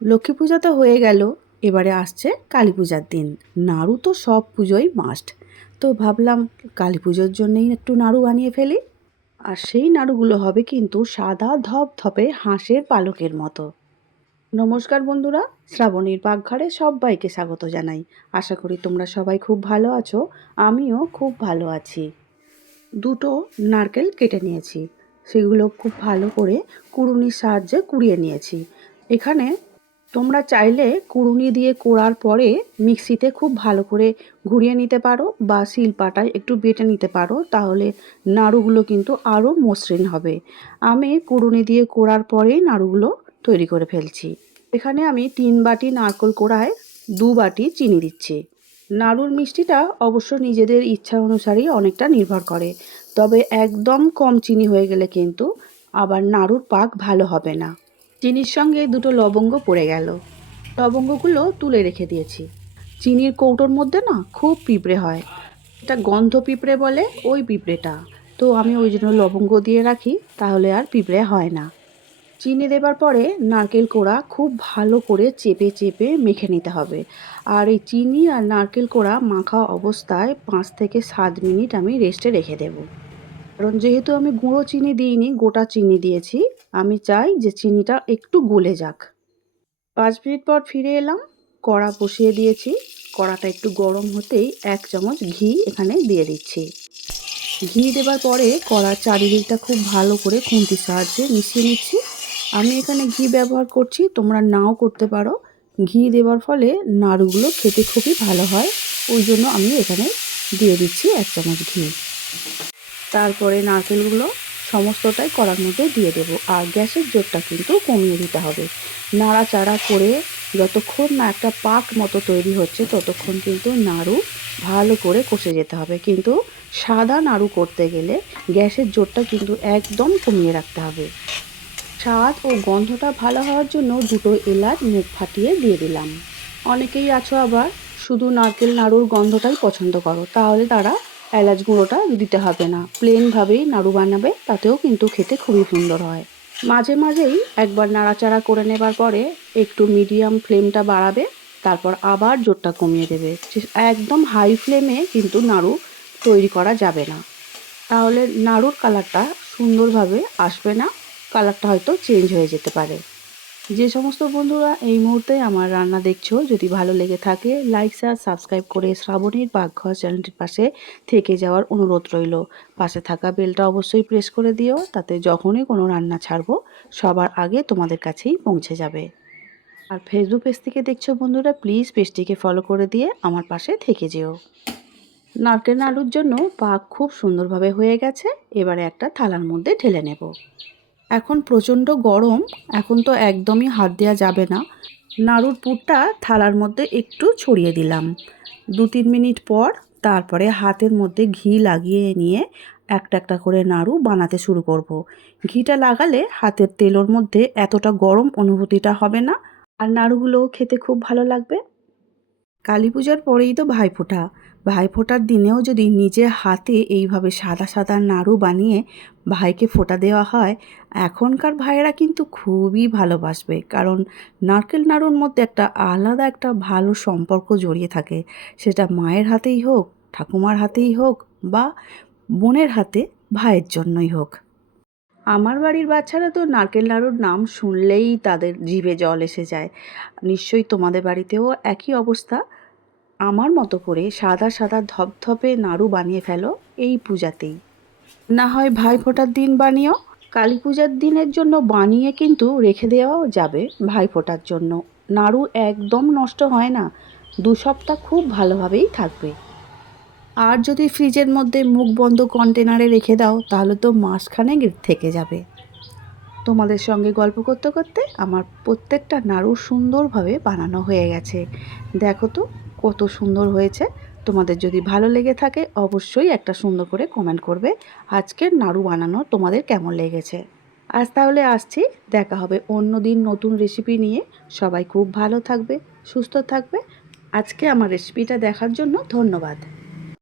লক্ষ্মী পূজা তো হয়ে গেল, এবারে আসছে কালী পূজার দিন। নাড়ু তো সব পুজোই মাস্ট তো ভাবলাম কালী পুজোর জন্যেই একটু নাড়ু বানিয়ে ফেলি। আর সেই নাড়ুগুলো হবে কিন্তু সাদা ধপ ধপে হাঁসের পালকের মতো। নমস্কার বন্ধুরা, শ্রাবণীর পাকঘরে সবাইকে স্বাগত জানাই। আশা করি তোমরা সবাই খুব ভালো আছো, আমিও খুব ভালো আছি। দুটো নারকেল কেটে নিয়েছি। সেগুলো খুব ভালো করে কুড়ুনির সাহায্যে কুড়িয়ে নিয়েছি। এখানে তোমরা চাইলে কুড়ুনি দিয়ে কোড়ার পরে মিক্সিতে খুব ভালো করে ঘুরিয়ে নিতে পারো বা শিলপাটায় একটু বেটে নিতে পারো, তাহলে নাড়ুগুলো কিন্তু আরও মসৃণ হবে। আমি কুড়ুনি দিয়ে কোড়ার পরেই নাড়ুগুলো তৈরি করে ফেলছি। এখানে আমি তিন বাটি নারকোল কোড়ায় দু বাটি চিনি দিচ্ছি। নাড়ুর মিষ্টিটা অবশ্য নিজেদের ইচ্ছা অনুসারেই অনেকটা নির্ভর করে, তবে একদম কম চিনি হয়ে গেলে কিন্তু আবার নাড়ুর পাক ভালো হবে না। চিনির সঙ্গে দুটো লবঙ্গ পড়ে গেল। লবঙ্গগুলো তুলে রেখে দিয়েছি। চিনির কৌটোর মধ্যে না খুব পিঁপড়ে হয়। এটা গন্ধ পিঁপড়ে বলে ওই পিঁপড়েটা। তো আমি ওই জন্য লবঙ্গ দিয়ে রাখি, তাহলে আর পিঁপড়ে হয় না। চিনি দেবার পরে নারকেল কোড়া খুব ভালো করে চেপে চেপে মেখে নিতে হবে। আর এই চিনি আর নারকেল কোড়া মাখা অবস্থায় পাঁচ থেকে সাত মিনিট আমি রেস্টে রেখে দেবো। কারণ যেহেতু আমি গুঁড়ো চিনি দিইনি, গোটা চিনি দিয়েছি, আমি চাই যে চিনিটা একটু গলে যাক। পাঁচ মিনিট পর ফিরে এলাম, কড়া বসিয়ে দিয়েছি, কড়াটা একটু গরম হতেই এক চামচ ঘি এখানে দিয়ে দিচ্ছি। ঘি দেবার পরে কড়ার চারিদিকটা খুব ভালো করে খুন্তির সাহায্যে মিশিয়ে নিচ্ছি। আমি এখানে ঘি ব্যবহার করছি, তোমরা নাও করতে পারো। ঘি দেওয়ার ফলে নাড়ুগুলো খেতে খুবই ভালো হয়, ওই জন্য আমি এখানে দিয়ে দিচ্ছি এক চামচ ঘি। তারপরে নারকেলগুলো সমস্তটাই কড়ার মধ্যে দিয়ে দেবো। আর গ্যাসের জোরটা কিন্তু কমিয়ে দিতে হবে। নাড়াচাড়া করে যতক্ষণ না একটা পাক মতো তৈরি হচ্ছে, ততক্ষণ কিন্তু নাড়ু ভালো করে কষে যেতে হবে। কিন্তু সাদা নাড়ু করতে গেলে গ্যাসের জোরটা কিন্তু একদম কমিয়ে রাখতে হবে। স্বাদ ও গন্ধটা ভালো হওয়ার জন্য দুটো এলাচ মুখ ফাটিয়ে দিয়ে দিলাম। অনেকেই আছো আবার, শুধু নারকেল নাড়ুর গন্ধটাই পছন্দ করো, তাহলে তারা এলাচ গুঁড়োটা দিতে হবে না। প্লেনভাবেই নাড়ু বানাবে, তাতেও কিন্তু খেতে খুবই সুন্দর হয়। মাঝে মাঝেই একবার নাড়াচাড়া করে নেবার পরে একটু মিডিয়াম ফ্লেমটা বাড়াবে, তারপর আবার জোরটা কমিয়ে দেবে। একদম হাই ফ্লেমে কিন্তু নাড়ু তৈরি করা যাবে না। তাহলে নাড়ুর কালারটা সুন্দরভাবে আসবে না। কালারটা হয়তো চেঞ্জ হয়ে যেতে পারে। যে সমস্ত বন্ধুরা এই মুহূর্তে আমার রান্না দেখছ, যদি ভালো লেগে থাকে লাইক শেয়ার সাবস্ক্রাইব করে শ্রাবণীর পাকঘর চ্যানেলটির পাশে থেকে যাওয়ার অনুরোধ রইল। পাশে থাকা বেলটা অবশ্যই প্রেস করে দিও, তাতে যখনই কোনো রান্না ছাড়বো, সবার আগে তোমাদের কাছেই পৌঁছে যাবে। আর ফেসবুক পেজ থেকে দেখছ বন্ধুরা প্লিজ পেজটিকে ফলো করে দিয়ে আমার পাশে থেকে যেও। নারকেল নাড়ুর জন্য পাক খুব সুন্দরভাবে হয়ে গেছে, এবারে একটা থালার মধ্যে ঢেলে নেব। এখন প্রচণ্ড গরম, এখন তো একদমই হাত দেওয়া যাবে না। নাড়ুর পুরটা থালার মধ্যে একটু ছড়িয়ে দিলাম। দু তিন মিনিট পর তারপরে হাতের মধ্যে ঘি লাগিয়ে নিয়ে একটা একটা করে নাড়ু বানাতে শুরু করব। ঘিটা লাগালে হাতের তেলোর মধ্যে এতটা গরম অনুভূতিটা হবে না। আর নাড়ুগুলোও খেতে খুব ভালো লাগবে। কালী পূজার পরেই তো ভাইফোঁটা। ভাইফোঁটার দিনেও যদি নিজে হাতে এইভাবে সাদা সাদা নাড়ু বানিয়ে ভাইকে ফোঁটা দেওয়া হয়, এখনকার ভাইয়েরা কিন্তু খুবই ভালোবাসবে। কারণ নারকেল নাড়ুর মধ্যে একটা আলাদা একটা ভালো সম্পর্ক জড়িয়ে থাকে। সেটা মায়ের হাতেই হোক, ঠাকুমার হাতেই হোক বা বোনের হাতে ভাইয়ের জন্যই হোক। আমার বাড়ির বাচ্চারা তো নারকেল নাড়ুর নাম শুনলেই তাদের জিভে জল এসে যায়। নিশ্চয়ই তোমাদের বাড়িতেও একই অবস্থা। আমার মতো করে সাদা সাদা ধপধপে নাড়ু বানিয়ে ফেলো এই পূজাতেই। না হয় ভাই ফোটার দিন বানিও। কালী পূজার দিনের জন্য বানিয়ে কিন্তু রেখে দেওয়াও যাবে ভাই ফোটার জন্য। নাড়ু একদম নষ্ট হয় না। দু সপ্তাহ খুব ভালোভাবেই থাকবে। আর যদি ফ্রিজের মধ্যে মুখ বন্ধ কন্টেনারে রেখে দাও, তাহলে তো মাসখানেক থেকে যাবে। তোমাদের সঙ্গে গল্প করতে করতে আমার প্রত্যেকটা নাড়ু সুন্দরভাবে বানানো হয়ে গেছে। দেখো তো, কত সুন্দর হয়েছে। তোমাদের যদি ভালো লেগে থাকে, অবশ্যই একটা সুন্দর করে কমেন্ট করবে। আজকের নাড়ু বানানো তোমাদের কেমন লেগেছে? আজ তাহলে আসছি। দেখা হবে অন্য দিন নতুন রেসিপি নিয়ে। সবাই খুব ভালো থাকবে, সুস্থ থাকবে। আজকে আমার রেসিপিটা দেখার জন্য ধন্যবাদ।